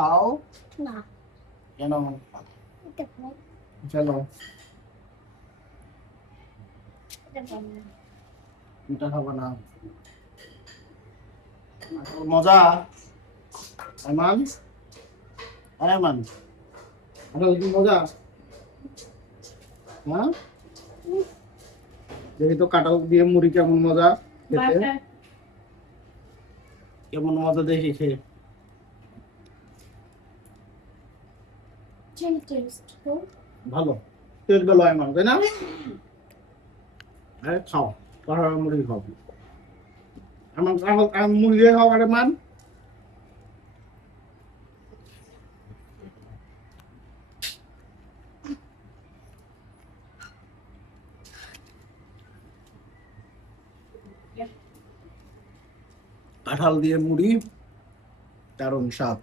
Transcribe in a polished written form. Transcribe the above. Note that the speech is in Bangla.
খাও না কেন? এটা খাও চলো এটা খাও না এটা খাবো না। মজা আইমান, আইমান আসলে কি মজা? হ্যাঁ দেখি তো কাঁঠাল দিয়ে মুড়ি কেমন মজা খেতে, কেমন মজা দেখি খেয়ে। টেস্ট তো ভালো টেস্ট ভালো আইমান, তাই না? আরে খাও, কাঁঠাল মুড়ি খাও। আমার মুড়ি দিয়ে খাও আরে মান। কাঁঠাল দিয়ে মুড়ি দারুণ স্বাদ।